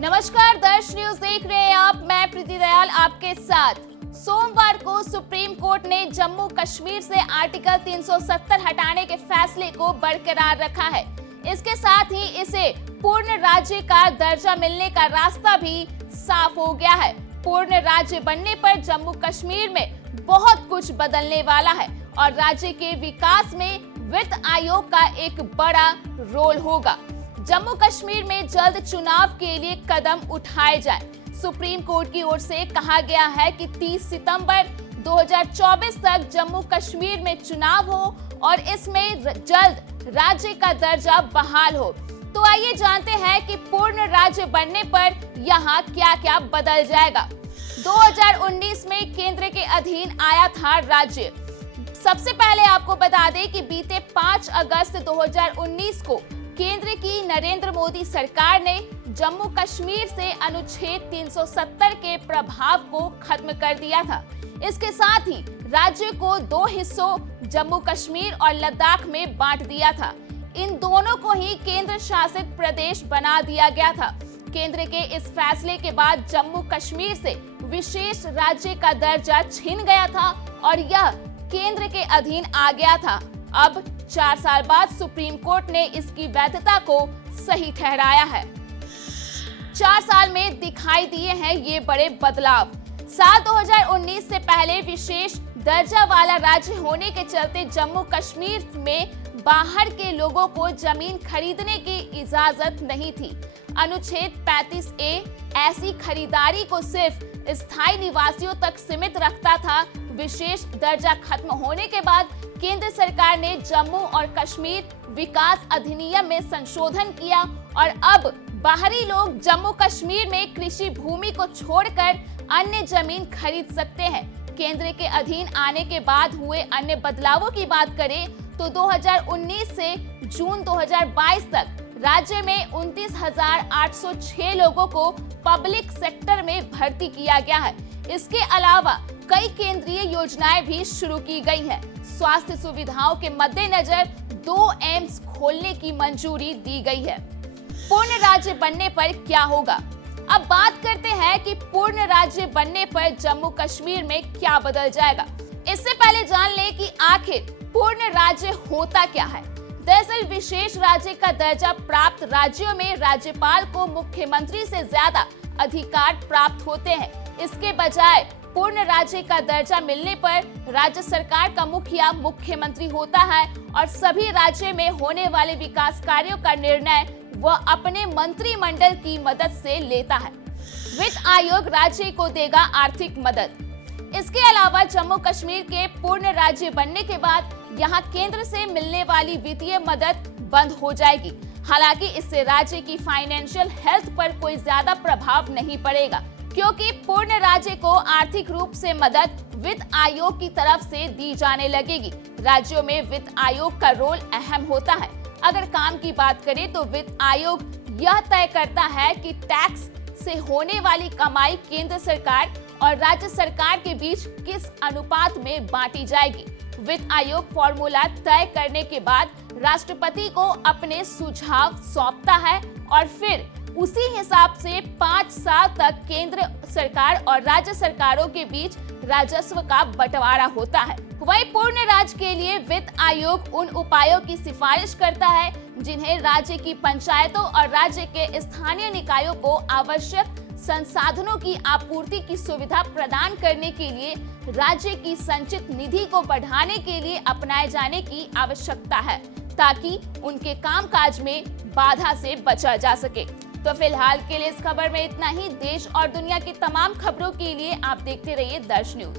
नमस्कार, दर्श न्यूज देख रहे हैं आप। मैं प्रीति दयाल आपके साथ। सोमवार को सुप्रीम कोर्ट ने जम्मू कश्मीर से आर्टिकल 370 हटाने के फैसले को बरकरार रखा है। इसके साथ ही इसे पूर्ण राज्य का दर्जा मिलने का रास्ता भी साफ हो गया है। पूर्ण राज्य बनने पर जम्मू कश्मीर में बहुत कुछ बदलने वाला है और राज्य के विकास में वित्त आयोग का एक बड़ा रोल होगा। जम्मू कश्मीर में जल्द चुनाव के लिए कदम उठाए जाएं। सुप्रीम कोर्ट की ओर से कहा गया है कि 30 सितंबर 2024 तक जम्मू कश्मीर में चुनाव हो और इसमें जल्द राज्य का दर्जा बहाल हो। तो आइए जानते हैं कि पूर्ण राज्य बनने पर यहाँ क्या-क्या बदल जाएगा। 2019 में केंद्र के अधीन आया था राज्य। सबसे पहले आपको बता दें कि बीते 5 अगस्त 2019 को केंद्र की नरेंद्र मोदी सरकार ने जम्मू कश्मीर से अनुच्छेद 370 के प्रभाव को खत्म कर दिया था। इसके साथ ही राज्य को 2 हिस्सों जम्मू कश्मीर और लद्दाख में बांट दिया था। इन दोनों को ही केंद्र शासित प्रदेश बना दिया गया था। केंद्र के इस फैसले के बाद जम्मू कश्मीर से विशेष राज्य का दर्जा छिन गया था और यह केंद्र के अधीन आ गया था। अब 4 साल बाद सुप्रीम कोर्ट ने इसकी वैधता को सही ठहराया है। 4 साल में दिखाई दिए हैं ये बड़े बदलाव। साल 2019 से पहले विशेष दर्जा वाला राज्य होने के चलते जम्मू कश्मीर में बाहर के लोगों को जमीन खरीदने की इजाजत नहीं थी। अनुच्छेद 35A ऐसी खरीदारी को सिर्फ स्थायी निवासियों तक सीमित रखता था। विशेष दर्जा खत्म होने के बाद केंद्र सरकार ने जम्मू और कश्मीर विकास अधिनियम में संशोधन किया और अब बाहरी लोग जम्मू कश्मीर में कृषि भूमि को छोड़कर अन्य जमीन खरीद सकते हैं। केंद्र के अधीन आने के बाद हुए अन्य बदलावों की बात करें तो 2019 से जून 2022 तक राज्य में 29,806 लोगों को पब्लिक सेक्टर में भर्ती किया गया है। इसके अलावा कई केंद्रीय योजनाएं भी शुरू की गई हैं। स्वास्थ्य सुविधाओं के मद्देनजर 2 एम्स खोलने की मंजूरी दी गई है। पूर्ण राज्य बनने पर क्या होगा? अब बात करते हैं कि पूर्ण राज्य बनने पर जम्मू कश्मीर में क्या बदल जाएगा। इससे पहले जान लें कि आखिर पूर्ण राज्य होता क्या है। दरअसल विशेष राज्य का दर्जा प्राप्त राज्यों में राज्यपाल को मुख्यमंत्री से ज्यादा अधिकार प्राप्त होते हैं। इसके बजाय पूर्ण राज्य का दर्जा मिलने पर राज्य सरकार का मुखिया मुख्यमंत्री होता है और सभी राज्य में होने वाले विकास कार्यों का निर्णय वह अपने मंत्रिमंडल की मदद से लेता है। वित्त आयोग राज्य को देगा आर्थिक मदद। इसके अलावा जम्मू कश्मीर के पूर्ण राज्य बनने के बाद यहाँ केंद्र से मिलने वाली वित्तीय मदद बंद हो जाएगी। हालांकि इससे राज्य की फाइनेंशियल हेल्थ पर कोई ज्यादा प्रभाव नहीं पड़ेगा, क्योंकि पूर्ण राज्य को आर्थिक रूप से मदद वित्त आयोग की तरफ से दी जाने लगेगी। राज्यों में वित्त आयोग का रोल अहम होता है। अगर काम की बात करें तो वित्त आयोग यह तय करता है कि टैक्स से होने वाली कमाई केंद्र सरकार और राज्य सरकार के बीच किस अनुपात में बांटी जाएगी। वित्त आयोग फॉर्मूला तय करने के बाद राष्ट्रपति को अपने सुझाव सौंपता है और फिर उसी हिसाब से 5 साल तक केंद्र सरकार और राज्य सरकारों के बीच राजस्व का बंटवारा होता है। वही पूर्ण राज्य के लिए वित्त आयोग उन उपायों की सिफारिश करता है जिन्हें राज्य की पंचायतों और राज्य के स्थानीय निकायों को आवश्यक संसाधनों की आपूर्ति की सुविधा प्रदान करने के लिए राज्य की संचित निधि को बढ़ाने के लिए अपनाए जाने की आवश्यकता है, ताकि उनके कामकाज में बाधा से बचा जा सके। तो फिलहाल के लिए इस खबर में इतना ही। देश और दुनिया की तमाम खबरों के लिए आप देखते रहिए दर्श न्यूज।